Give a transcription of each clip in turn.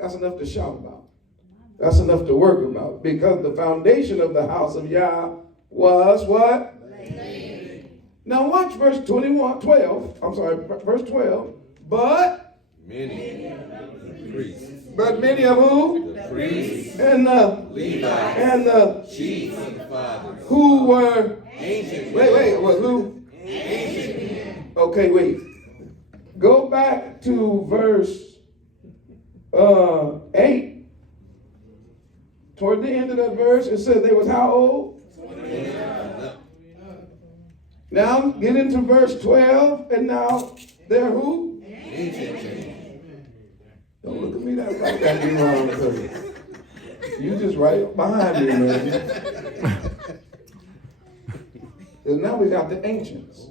That's enough to shout about. That's enough to work about. Because the foundation of the house of Yah was what? Now watch verse 12. Verse 12. But many of the priests. But many of who? The priests. And the Levites. And the chiefs of the fathers. Who were ancient. Was who? Ancient. Okay, wait. Go back to verse 8. Toward the end of that verse, it said they was how old? 20. Now get into verse 12, and now they're who? Ancient. Don't look at me that way. Got me wrong, because you just right behind me, man. And now we got the ancients.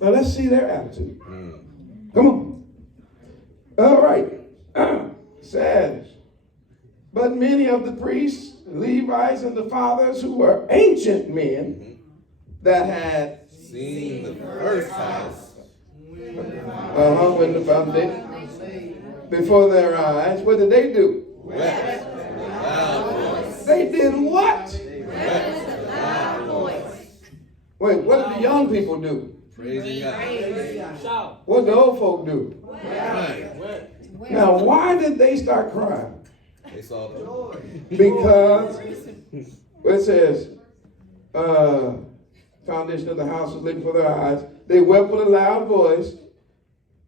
Now let's see their attitude. Come on. All right. Says, but many of the priests, Levites, and the fathers who were ancient men that had seen the first house. When the foundation before their eyes, what did they do? Wept with a loud voice. They did what? Wept with a loud voice. Wait, what did the young people do? Praising God. What did the old folk do? Crying. Now, why did they start crying? They saw the Lord. Because it says, foundation of the house was laid before their eyes. They wept with a loud voice.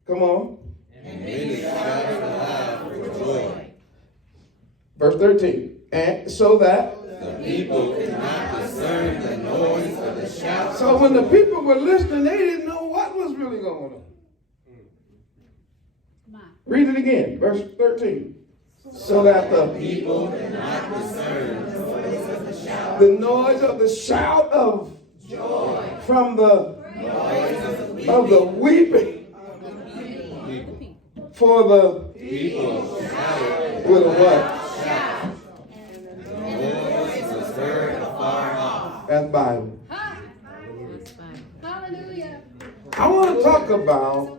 Come on. And many shouted aloud for joy. Verse 13. And so that the people could not discern the noise of the shout. So when the people were listening, they didn't know what was really going on. Read it again, verse 13. So that the people could not discern the noise of the shout. The noise of the shout of joy from the noise of the weeping. For the people shouted with a what? Shout. And the noise was heard afar off. That's Bible. Hallelujah. I want to talk about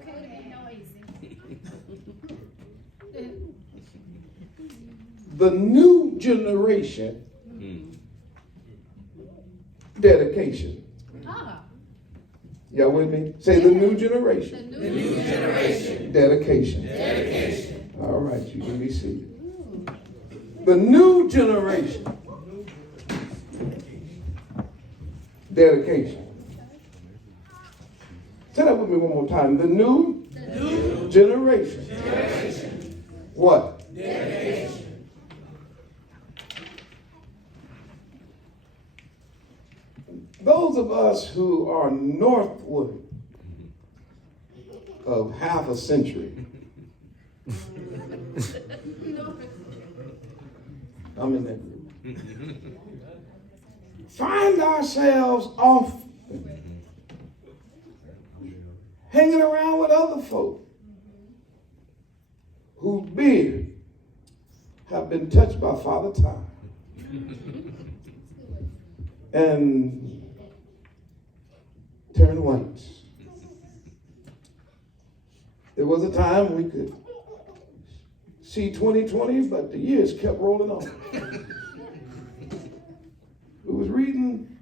the new generation dedication. Y'all with me? Say the new generation. The new generation. Dedication. Dedication. All right, you can be seated. The new generation. Dedication. Say that with me one more time. The new generation. Dedication. What? Dedication. Those of us who are northward of half a century, I'm in that group, find ourselves often hanging around with other folk whose beard have been touched by Father Time. And turn white. There was a time we could see 2020, but the years kept rolling on. We was reading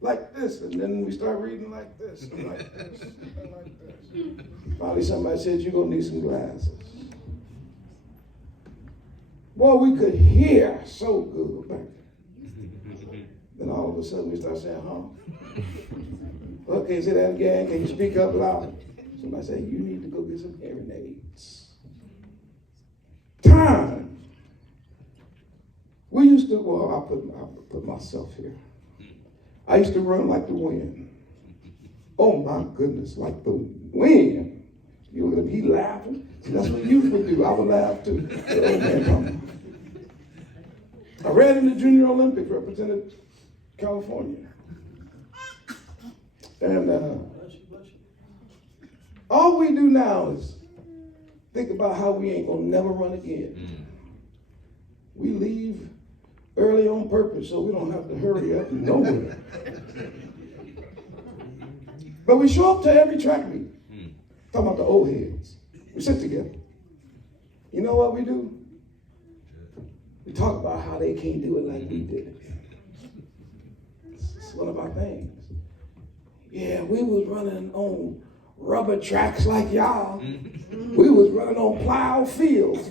like this, and then we start reading like this, and like this, and like this. Finally, somebody said, "You're gonna need some glasses." Boy, we could hear so good back then. Then all of a sudden we start saying, "Huh?" Well, can you say that again? Can you speak up loud? Somebody say, "You need to go get some hearing aids." Time. We used to, well, I'll put myself here. I used to run like the wind. Oh my goodness, like the wind. You look at him, he laughing. See, that's what youth would do. I would laugh too. The old man coming. I ran in the Junior Olympics, represented California. And all we do now is think about how we ain't gonna never run again. We leave early on purpose so we don't have to hurry up and nowhere. But we show up to every track meet. Talking about the old heads. We sit together. You know what we do? We talk about how they can't do it like we did it. It's one of our things. Yeah, we was running on rubber tracks like y'all. We was running on plowed fields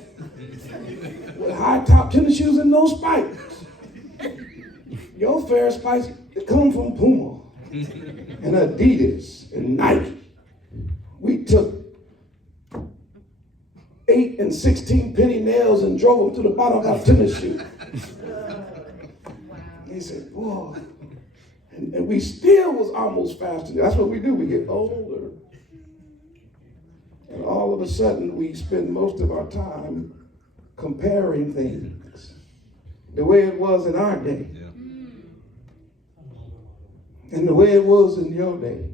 with high top tennis shoes and no spikes. Your fair spikes come from Puma and Adidas and Nike. We took 8 and 16 penny nails and drove them to the bottom of our tennis shoe. He said, boy. And we still was almost faster. That's what we do. We get older. And all of a sudden, we spend most of our time comparing things the way it was in our day. Yeah. And the way it was in your day.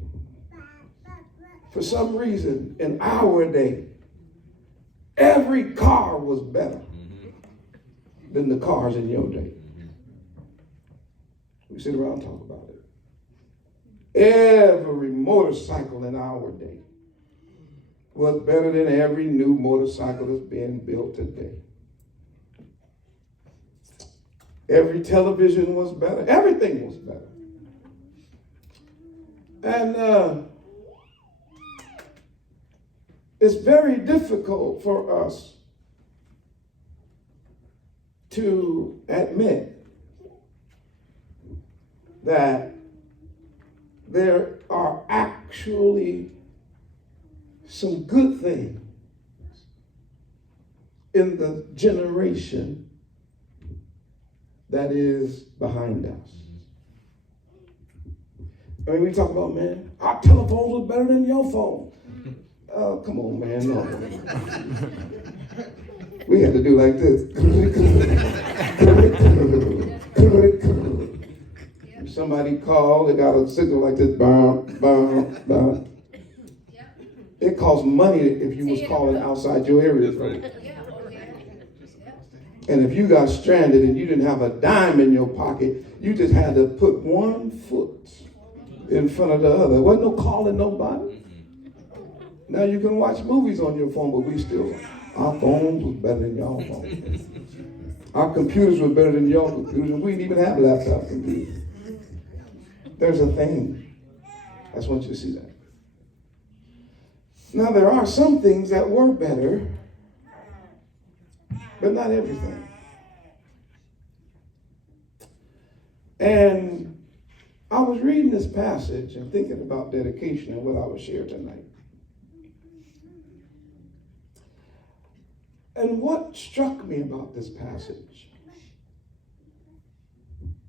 For some reason, in our day, every car was better than the cars in your day. We sit around and talk about it. Every motorcycle in our day was better than every new motorcycle that's being built today. Every television was better. Everything was better. And it's very difficult for us to admit that there are actually some good things in the generation that is behind us. I mean, we talk about, man, our telephones are better than your phone. Oh, come on, man, no. We had to do like this. If somebody called, they got a signal like this, bam, bam, bam. It costs money if you was calling outside your area code. And if you got stranded and you didn't have a dime in your pocket, you just had to put one foot in front of the other. There wasn't no calling nobody. Now you can watch movies on your phone, but our phones was better than y'all phones. Our computers were better than y'all computers, and we didn't even have laptop computers. There's a thing. I just want you to see that. Now there are some things that were better, but not everything. And I was reading this passage and thinking about dedication and what I would share tonight. And what struck me about this passage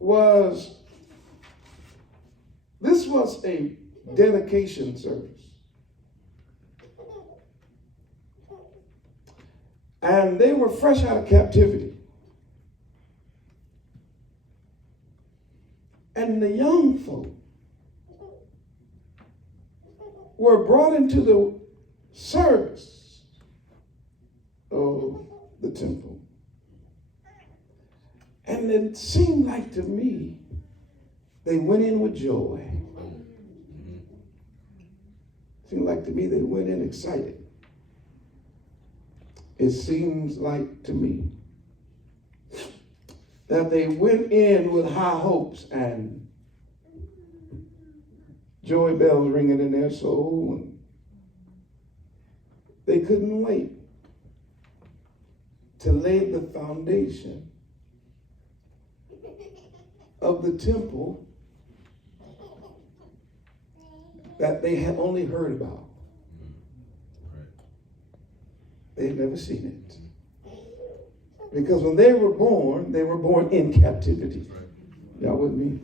was this was a dedication service. And they were fresh out of captivity. And the young folk were brought into the service of the temple. And it seemed like to me, they went in with joy. Seemed like to me they went in excited. It seems like to me that they went in with high hopes and joy bells ringing in their soul. And they couldn't wait to lay the foundation of the temple that they had only heard about. They had never seen it. Because when they were born in captivity. Y'all with me?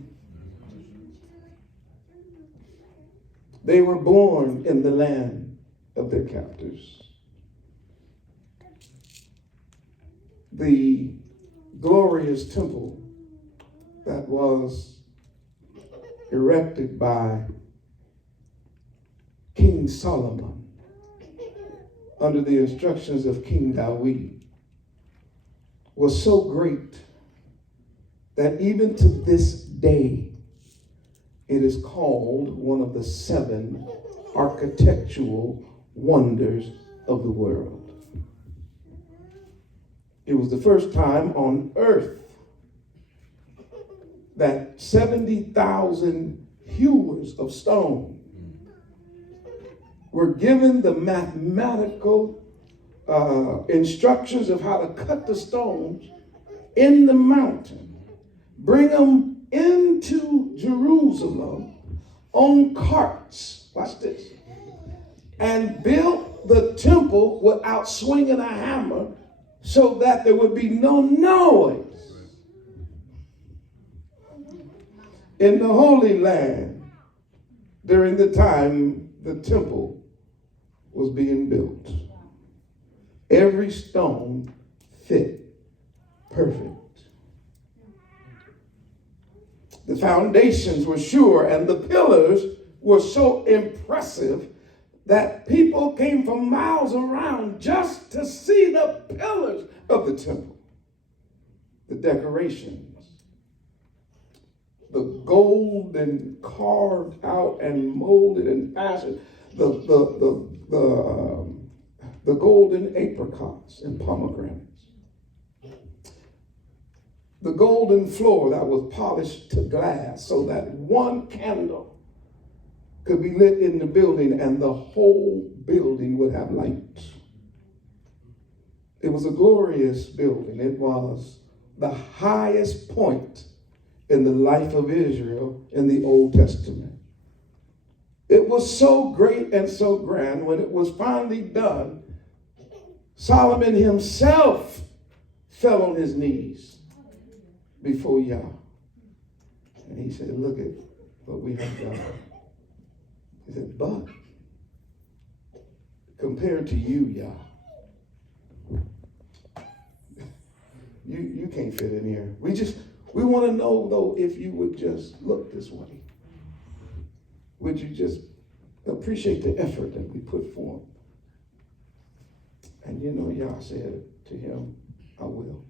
They were born in the land of their captors. The glorious temple that was erected by King Solomon under the instructions of King David was so great that even to this day it is called one of the 7 architectural wonders of the world. It was the first time on earth that 70,000 hewers of stone were given the mathematical instructions of how to cut the stones in the mountain, bring them into Jerusalem on carts. Watch this. And built the temple without swinging a hammer so that there would be no noise. In the Holy Land, during the time the temple was being built, every stone fit perfect. The foundations were sure and the pillars were so impressive that people came from miles around just to see the pillars of the temple. The decorations, the gold and carved out and molded and fashioned, the golden apricots and pomegranates, the golden floor that was polished to glass so that one candle could be lit in the building and the whole building would have light. It was a glorious building. It was the highest point in the life of Israel in the Old Testament. It was so great and so grand. When it was finally done, Solomon himself fell on his knees before Yah. And he said, look at what we have done. He said, but compared to you, Yah, you can't fit in here. We want to know, though, if you would just look this way. Would you just appreciate the effort that we put forth? And Yah said to him, I will.